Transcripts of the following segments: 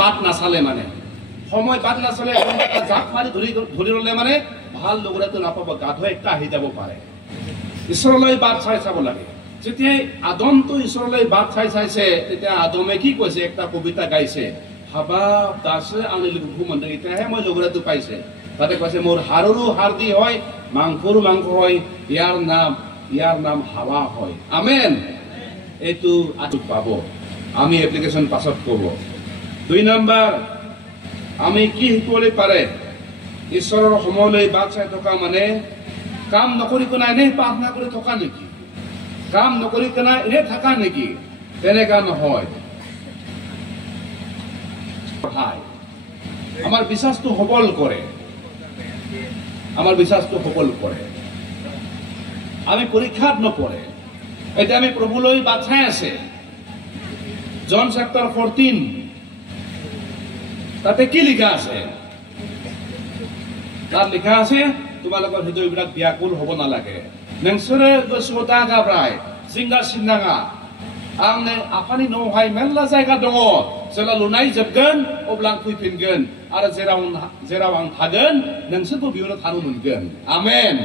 বাট নাচালে মানে সময় বাট নাচালে জাপ মাৰি ধৰি ল'লে মানে ভাল লগৰীয়াটো নাপাব, গাধ একটা আহি যাব পাৰে। ঈশ্বৰলৈ বাট চাই চাব লাগে। যেতিয়াই আদমটো ঈশ্বৰলৈ বাট চাই চাইছে, তেতিয়া আদমে কি কৈছে, একটা কবিতা গাইছে, হাবা দাসে আনিলো ঘুমন্দিৰ, এতিয়াহে মই লগৰীয়াটো পাইছে। তাতে কৈছে মোৰ হাড়ৰো হাড়দি হয়, মাংসৰো মাংস হয়, ইয়াৰ নাম হাৱা হয়। আমেন। এইটো আঁতত পাব। আমি এপ্লিকেশ্যন পাছত ক'ব। 2 নম্বৰ, আমি কি শিকিবলৈ পাৰে? ঈশ্বৰৰ সময়লৈ বাট চাই থকা মানে কাম নকৰি কেনে এনেই প্ৰাৰ্থনা কৰি থকা নেকি? কাম নকৰি কেনে এনেই থকা নেকি? তেনেকা নহয়। আমাৰ বিশ্বাসটো সবল কৰে। আমাৰ বিশ্বাসটো সবল কৰে। আমি পৰীক্ষাত নপৰে। এতিয়া আমি প্ৰভুলৈ বাট চাই আছে। জন চেপ্টাৰ 14 তাতে কি লিখা আছে? তাত লিখা আছে তোমালোকৰ হৃদয়বিলাক ব্যাকুল হ'ব নালাগে। नोंसोरो गोसोआव दागाब्राय जिंगा सिनाङा। आंनो आफानि न'आवहाय मेरला जायगा दङ। जेब्ला लुनाय जोबगोन अब्ला आं फैफिनगोन आरो जेराव आं थागोन नोंसोरबो बेयावनो थानो मोनगोन। आमेन।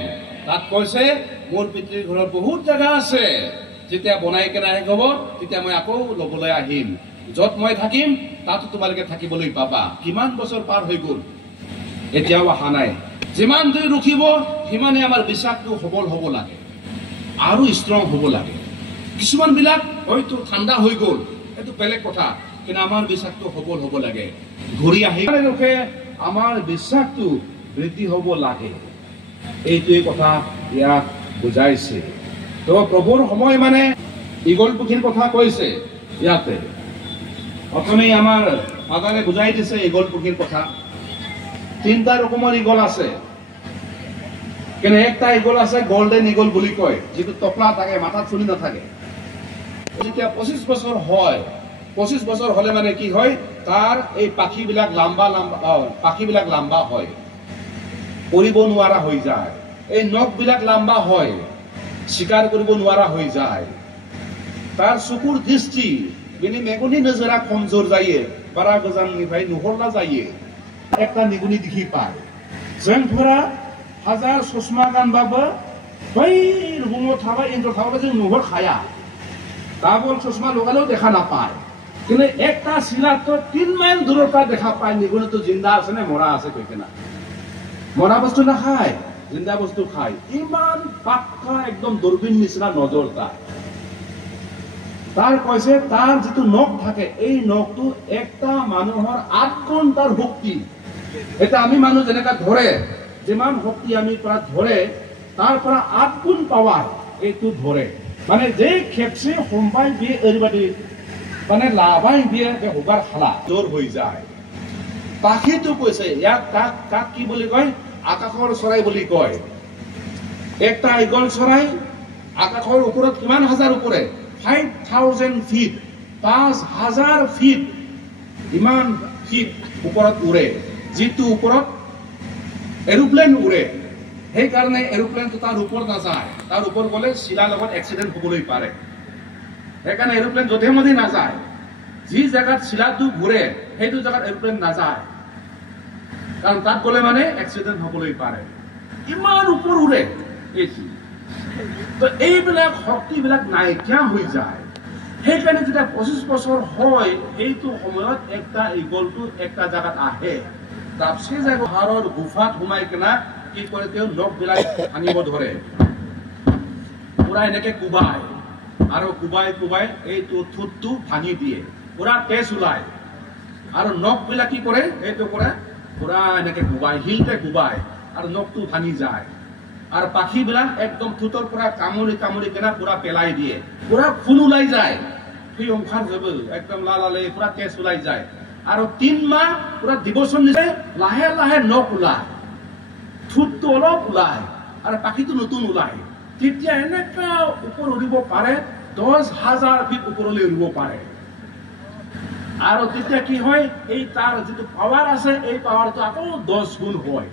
তাত কৈছে মোৰ পিতৃৰ ঘৰত বহুত জাগা আছে। যেতিয়া বনাই কেনে শেষ হ'ব তেতিয়া মই আকৌ ল'বলৈ আহিম। য'ত মই থাকিম তাতো তোমালোকে থাকিবলৈ পাবা। কিমান বছৰ পাৰ হৈ গ'ল, এতিয়াও অহা নাই। যিমান দূৰ ৰখিব সিমানে আমাৰ বিশ্বাসটো সবল হ'ব লাগে আৰু ষ্ট্ৰং হ'ব লাগে। কিছুমান বিলাক হয়তো ঠাণ্ডা হৈ গ'ল, এইটো বেলেগ কথা, কিন্তু আমাৰ বিশ্বাসটো সবল হ'ব লাগে। ঘূৰি আহি ৰখে আমাৰ বিশ্বাসটো বৃদ্ধি হ'ব লাগে। এইটোৱে কথা ইয়াক বুজাইছে। তো প্ৰভুৰ সময় মানে ইগল পুথিৰ কথা কৈছে ইয়াতে। প্ৰথমে আমাৰ ফাদাৰে বুজাই দিছে ইগল পুথিৰ কথা। 3টা ৰকমৰ ইগল আছে। কিন্তু একটা ইগল আছে গোল্ডেন ইগল বুলি কয়, যিটো টপলা থাকে, মাথাত চুলি নাথাকে। যেতিয়া 25 বছৰ হয়, 25 বছৰ হলে মানে কি হয়, তাৰ এই পাখিবিলাক লাম্বা হয়, উৰিব নোৱাৰা হৈ যায়। এই নখবিলাক লাম্বা হয়, শিকাৰ কৰিব নোৱাৰা হৈ যায়। তাৰ চকুৰ দৃষ্টি बिनि मेगननि नोजोरा खमजोर जायो, बारा गोजाननिफ्राय नुहुरला जायो। একটা निगुनि दिखि पाय। जोंफोरा हाजार ससमा गानबाबो बै रुमाव थाबा इन्द्र थाबा जों नुहुरखाया। डाबल ससमा लगालेও দেখা নাপায়। কিন্তু একটা শিলা তো 3 মাইল দূৰতা দেখা পায়। নিগুনিটো জিন্দা আছে নে মৰা আছে কই কেনা। মৰা বস্তু নাখায়, জিন্দা বস্তু খায়। ইমান পাক্কা একদম দূৰবীন নিচিনা নজৰ তাৰ কৈছে তাৰ যেটো নখ থাকে এই নখটো একটা মানুহৰ 8 গুণ তাৰ শক্তি। এটা আমি মানুহ যেনেকা ধৰে, যিমান শক্তি আমি পৰা ধৰে তাৰ পৰা 8 গুণ পাৱাৰ এইটো ধৰে। মানে যে খেপছে সম্পাই দিয়ে এৰিবাদি মানে লাভাই দিয়ে যে হুবাৰ খালা জোৰ হৈ যায়। পাখিটো কৈছে ইয়াক কাক কি বুলি কয়, আকাশৰ চৰাই বুলি কয়। একটা ইগল চৰাই আকাশৰ ওপৰত কিমান হাজাৰ ওপৰে 5000 ফিট, 5000 ফিট, ইমান ফিট ওপৰত উৰে। যিটো ওপৰত এৰোপ্লেন উৰে, সেইকাৰণে এৰোপ্লেনটো তাৰ ওপৰত নাযায়। তাৰ ওপৰত গ'লে শিলাৰ লগত এক্সিডেণ্ট হ'বলৈ পাৰে। সেইকাৰণে এৰোপ্লেন য'তে মধে নাযায়। যি জেগাত শিলাটো ঘূৰে সেইটো জেগাত এৰোপ্লেন নাযায়, কাৰণ তাত গ'লে মানে এক্সিডেণ্ট হ'বলৈ পাৰে। ইমান ওপৰ উৰে এইটো। তো এইবিলাক শক্তিবিলাক নাইকিয়া হৈ যায়। সেইকাৰণে যেতিয়া 25 বছৰ হয় এইটো সময়ত একটা ইগলটো একটা জাগাত আহে। তাপছে যায় পাহাৰৰ গুফাত সোমাই কেনা কি কৰে, তেওঁ নখবিলাক ভাঙিব ধৰে, পুৰা এনেকে কোবাই আৰু কোবাই এইটো ঠোঁটটো ভাঙি দিয়ে, পুৰা তেজ ওলায়। আৰু নখবিলাক কি কৰে, এইটো কৰে পুৰা এনেকে কোবাই, শিলতে কোবাই আৰু নখটো ভাঙি যায়। আৰ পাখিবিলাক একদম ঠোঁটৰ পৰা কামুৰি কেনা পুৰা পেলাই দিয়ে, পুৰা খুন ওলাই যায়। সেই অংশাৰ যাব একদম লালালে পুৰা তেজ ওলাই যায়। আৰু 3 মাহ পুৰা দিবচন নিচে লাহে লাহে নখ ওলায়, ঠোঁটটো অলপ ওলায় আৰু পাখিটো নতুন ওলায়। তেতিয়া এনেকা ওপৰ উৰিব পাৰে, 10,000 ফিট ওপৰলৈ উৰিব পাৰে। আৰু তেতিয়া কি হয়, এই তাৰ যিটো পাৱাৰ আছে এই পাৱাৰটো আকৌ 10 গুণ হয়।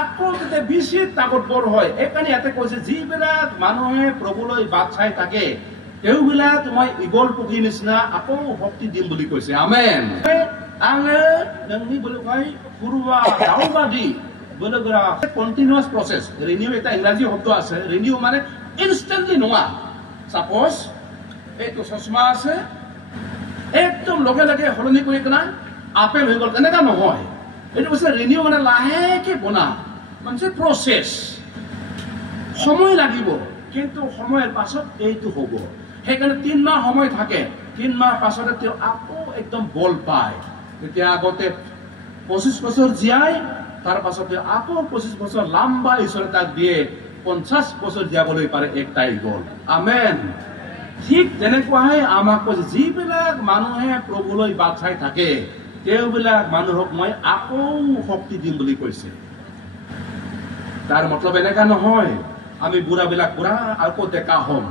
আকৌ যেতিয়া বেছি তাকতবৰ হয়। এইকাৰণে ইয়াতে কৈছে যিবিলাক মানুহে প্ৰভুলৈ বাট চাই থাকে তেওঁবিলাক মই ইগল পক্ষী নিচিনা আকৌ শক্তি দিম বুলি কৈছে আমেন আঙে নংনি বুলি কয় পুৰুৱা দাওবাদী বলগৰা কন্টিনিউয়াস প্ৰসেস ৰিনিউ এটা ইংৰাজী শব্দ আছে ৰিনিউ মানে ইনষ্টেন্টলি নোৱা সাপোজ এইটো চশমা আছে একদম লগে লগে হলনি কৰি কেনা আপেল হৈ গ'ল এনেকা নহয় এইটো কৈছে ৰিনিউ মানে লাহেকে বনা মানে প্ৰসেস সময় লাগিব কিন্তু সময়ৰ পাছত এইটো হ'ব সেইকাৰণে 3 মাহ সময় থাকে 3 মাহ পাছতে তেওঁ আকৌ একদম বল পায় তেতিয়া আগতে 25 বছৰ জীয়াই তাৰ পাছতে আকৌ 25 বছৰ লম্বা ঈশ্বৰে তাক দিয়ে 50 বছৰ জীয়াবলৈ পাৰে একটাই গ'ল আমেন ঠিক তেনেকুৱাই আমাক কৈছে যিবিলাক মানুহে প্ৰভুলৈ বাট চাই থাকে তেওঁবিলাক মানুহক মই আকৌ শক্তি দিম বুলি কৈছে তাৰ মতলব এনেকা নহয় আমি বুঢ়াবিলাক পুৰা আকৌ ডেকা হ'ম